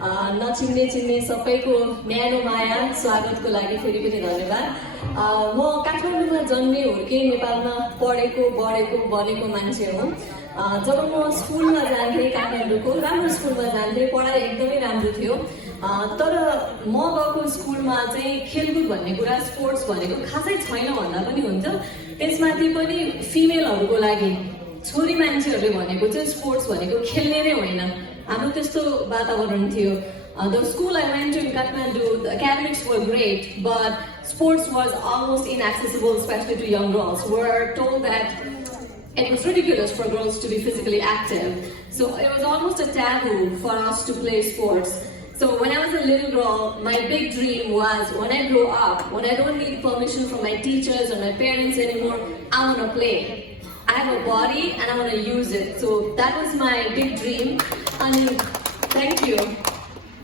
नचिन्ने चिन्ने सबैको न्यानो माया स्वागतको लागि फेरि पनि धन्यवाद। म काठमाडौँमा जन्मे हुर्के नेपालमा पढेको बढेको बनेको मान्छे हो। जब म स्कुलमा जान्थेँ काठमाडौँको राम्रो स्कुलमा जान्थेँ, पढाइ एकदमै राम्रो थियो। तर म गएको स्कुलमा चाहिँ खेलकुद भन्ने कुरा, स्पोर्ट्स भनेको खासै छैन भन्दा पनि हुन्छ। त्यसमाथि पनि फिमेलहरूको लागि छोरी मान्छेहरूले भनेको चाहिँ स्पोर्ट्स भनेको खेल्ने नै होइन, हाम्रो त्यस्तो वातावरण थियो। The school I went to in Kathmandu, the academics were great, but sports was almost inaccessible, especially to young girls. We were told that it was ridiculous for girls to be physically active. So it was almost a taboo for us to play sports. So when I was a little girl, my big dream was when I grow up, when I don't need permission from my teachers or my parents anymore, I want to play. I have a body and I want to use it. So that was my big dream. And thank you.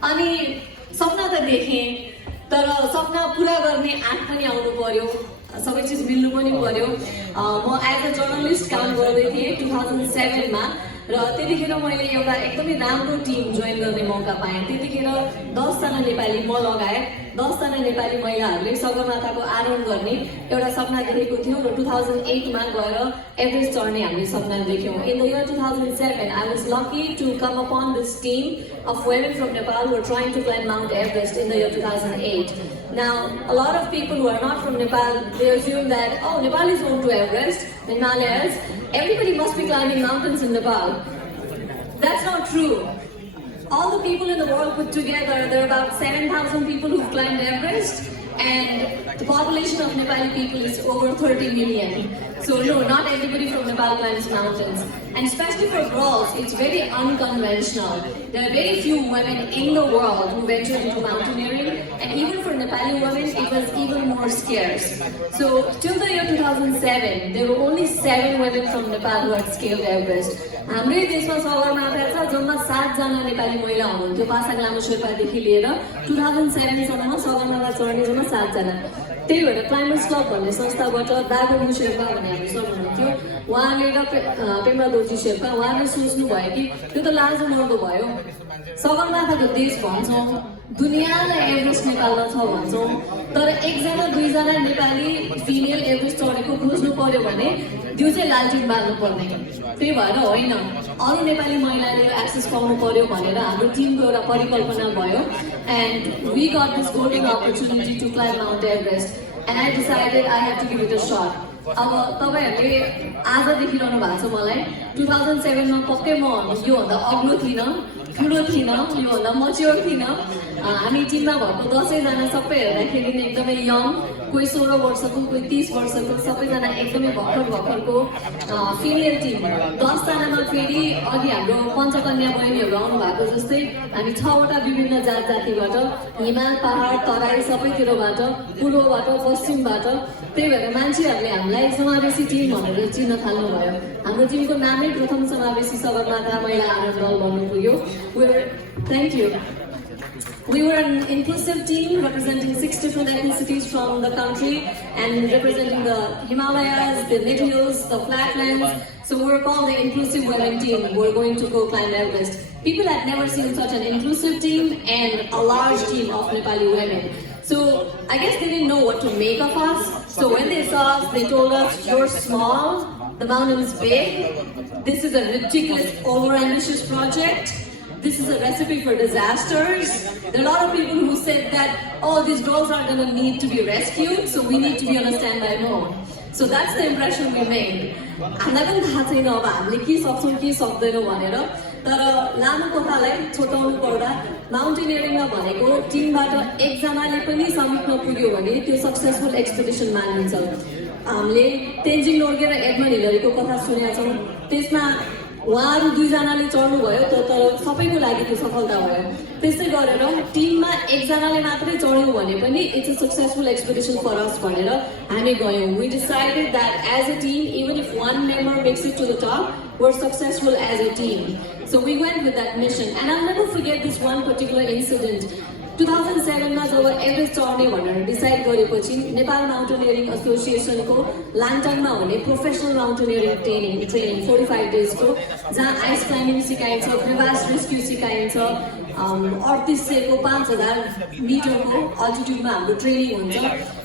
अनि सपना त देखेँ, तर सपना पुरा गर्ने आँट पनि आउनु पर्यो, सबै चिज मिल्नु पनि पर्यो। म एज अ जर्नलिस्ट काम गर्दै थिएँ 2007 मा, र त्यतिखेर मैले एउटा एकदमै राम्रो टिम जोइन गर्ने मौका पाएँ। त्यतिखेर 10 जना नेपाली म लगायत 10 जना नेपाली महिलाहरूले सगरमाथाको आरोहण गर्ने एउटा सपना देखेको थियौँ र 2008 मा गएर एभरेस्ट चढ्ने हामीले सपना देख्यौँ। In the year 2007, I was lucky to come upon this team of women from Nepal who were trying to climb Mount Everest in the year 2008. Now, a lot of people who are not from Nepal, they assume that, oh, Nepal is home to Everest, Himalayas, everybody must be climbing mountains in Nepal. That's not true. All the people in the world put together, there are about 7,000 people who've climbed Everest, and the population of Nepali people is over 30 million. So no, not everybody from Nepal climbs mountains. And especially for girls, it's very unconventional. There are very few women in the world who venture into mountaineering, and even for Nepali women, it was even more scarce. So till the year 2007, there were only 7 women from Nepal who had scaled Everest. हाम्रै देशमा सगरमाथा छ, जम्मा 7 जना नेपाली महिला हुनुहुन्थ्यो पासाङ लामो शेर्पादेखि लिएर 2007 सम्ममा सगरमाथा चढ्ने जम्मा 7 जना। त्यही भएर क्लाइम्बर्स क्लब भन्ने संस्थाबाट दागो शेर्पा भन्ने हाम्रो सर हुनुहुन्थ्यो, उहाँले र पेम्बा दोर्जी शेर्पा, उहाँले सोच्नु भयो कि त्यो त लाजो मर्दो भयो, सगरमाथाको देश भन्छौँ, दुनियाँलाई एभरेस्ट नेपालमा छ भन्छौँ, तर 1 जना 2 जना नेपाली फिमेल एभरेस्ट चढेको खोज्नु पर्यो भने त्यो चाहिँ लालटिन बाल्नु पर्ने। त्यही भएर होइन, अरू नेपाली महिलाले एक्सेस पाउनु पर्यो भनेर हाम्रो टिमको एउटा परिकल्पना भयो, and we got this golden opportunity to climb Mount Everest, and I decided I have to give it a shot. अब तपाईहरूले आज देखिरहनु भएको छ मलाई, 2007 मा पक्कै म योभन्दा अग्लो थिइनँ, ठुलो थिइनँ, योभन्दा मच्योर थिइनँ। हामी टिममा भएको 10 जना सबै हेर्दाखेरि नै एकदमै यङ, कोही 16 वर्षको, कोही 30 वर्षको, सबैजना एकदमै भर्खरको फिमेल टिम। 10 जनामा फेरि अघि हाम्रो पञ्चकन्या बहिनीहरू आउनु भएको जस्तै हामी 6 वटा विभिन्न जात जातिबाट, हिमाल पहाड तराई सबैतिरबाट, पूर्वबाट पश्चिमबाट, त्यही भएर मान्छेहरूले हामीलाई समावेशी टिम भनेर चिन्न थाल्नुभयो। हाम्रो टिमको नामै प्रथम समावेशी सगरमाथा महिला आरोहण दल बन्नु पुग्यो। Thank you. We were an inclusive team representing 6 different ethnicities from the country and representing the Himalayas, the mid-hills, the flatlands. So we were called the inclusive women team. We're going to go climb Everest. People had never seen such an inclusive team and a large team of Nepali women. So I guess they didn't know what to make of us. So when they saw us, they told us, "You're small, the mountain is big, this is a ridiculous, over-ambitious project. This is a recipe for disasters." There are a lot of people who said that, oh, these girls are going to need to be rescued, so we need to be on a standby mode. So that's the impression we made. हामीलाई पनि थाहा छैन अब हामीले के सक्छौँ के सक्दैनौँ भनेर, तर लामो कथालाई छोटाउनु पर्दा माउन्टेनियरिङमा भनेको टिमबाट 1 जनाले पनि समिट नपुग्यो भने त्यो सक्सेसफुल एक्सपिडिसन मानिन्छ। हामीले तेन्जिङ नोर्गे र एडमन्ड हिलरीको कथा सुनेका छौँ, त्यसमा उहाँहरू 2 जनाले चढ्नु भयो, तर सबैको लागि त्यो सफलता भयो। त्यसै गरेर टिममा 1 जनाले मात्रै चढ्यौँ भने पनि it's a successful expedition for us भनेर हामी गयौँ। We decided that as a team, even if one member makes it to the top, we're successful as a team. So we went with that mission, and I'll never forget this one particular incident. 2007 मा जब Everest चढ्ने भनेर decide गरेपछि Nepal mountaineering एसोसिएसनको लाङटाङमा हुने professional mountaineering training 45 डेजको जहाँ ice climbing सिकाइन्छ, क्रेभास rescue सिकाइन्छ, 3800 को 5000 मिटरको अल्टिट्युडमा हाम्रो ट्रेनिङ हुन्छ।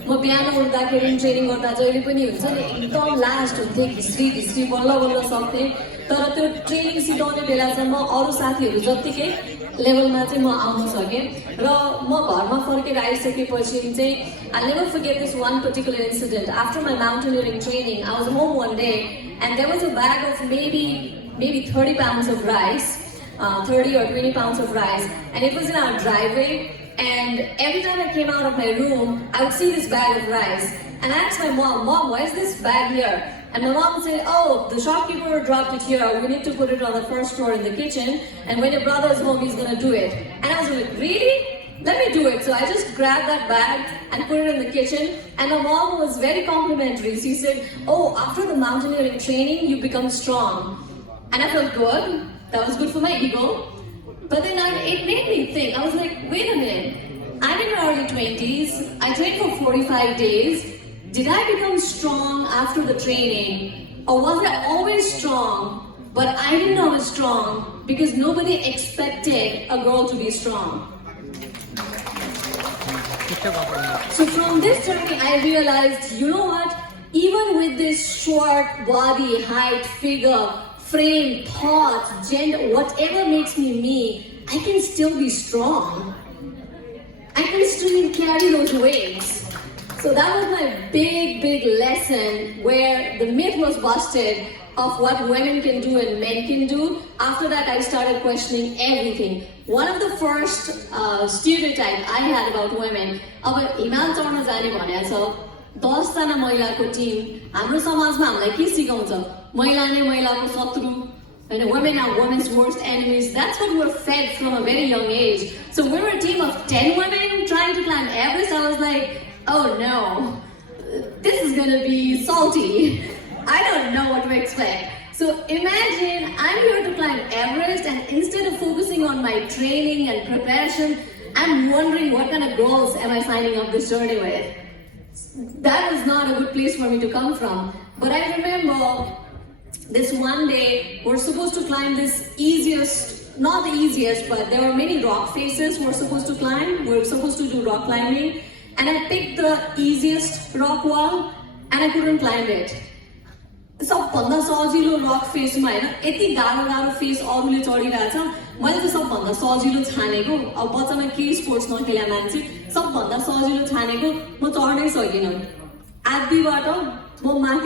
म बिहान उठ्दाखेरि ट्रेनिङ गर्दा जहिले पनि हुन्छ नि एकदम लास्ट हुन्थेँ, घिस्री बल्ल बल्ल सक्थेँ। तर त्यो ट्रेनिङ सिकाउने बेलासम्म अरू साथीहरू जत्तिकै लेभलमा चाहिँ म आउन सकेँ र म घरमा फर्केर आइसकेपछि चाहिँ I'll never forget this one particular incident. After my mountaineering training, I was home one day and there was a bag of maybe 30 pounds of rice, 30 or 20 pounds of rice, and it was in our driveway. And every time I came out of my room, I would see this bag of rice. And I asked my mom, why is this bag here? And my mom said, oh, the shopkeeper dropped it here. We need to put it on the first floor in the kitchen. And when your brother is home, he's going to do it. And I was like, really? Let me do it. So I just grabbed that bag and put it in the kitchen. And my mom was very complimentary. She said, oh, after the mountaineering training, you become strong. And I felt good. That was good for my ego. But then it made me think. I was like, wait a minute. I'm in my early 20s. I trained for 45 days. Did I become strong after the training? Or was I always strong, but I didn't know I was strong because nobody expected a girl to be strong? So from this journey, I realized, you know what? Even with this short body, height, figure, frame, thoughts, gender, whatever makes me me, I can still be strong. I can still carry those weights. So that was my big lesson where the myth was busted of what women can do and men can do. After that, I started questioning everything. One of the first stereotypes I had about women, अब हिमाल चढ्न जाने भनेको छ 10 जना महिलाको Tim हाम्रो समाजमा हामीलाई के सिकाउँछ महिला नै महिलाको शत्रु and women are women's worst enemies. That's what we're fed from a very young age. So we were a team of 10 women trying to climb Everest. I was like, oh no, this is gonna be salty. I don't know what to expect. So imagine I'm here to climb Everest and instead of focusing on my training and preparation, I'm wondering what kind of girls am I signing up this journey with. That was not a good place for me to come from. But I remember this one day, we're supposed to climb this not the easiest, but there were many rock faces we're supposed to climb. We're supposed to do rock climbing. And I picked the easiest rock wall and I couldn't climb it. सबभन्दा सजिलो रक फेसमा हैन यति गाह्रो face अरूले चढिरहेछ मैले चाहिँ सबभन्दा सजिलो छानेको अब बच्चामा के स्पोर्ट्स नखेला मान्छे सबभन्दा सजिलो छानेको म चढ्नै सकिनँ आधीबाट म माथि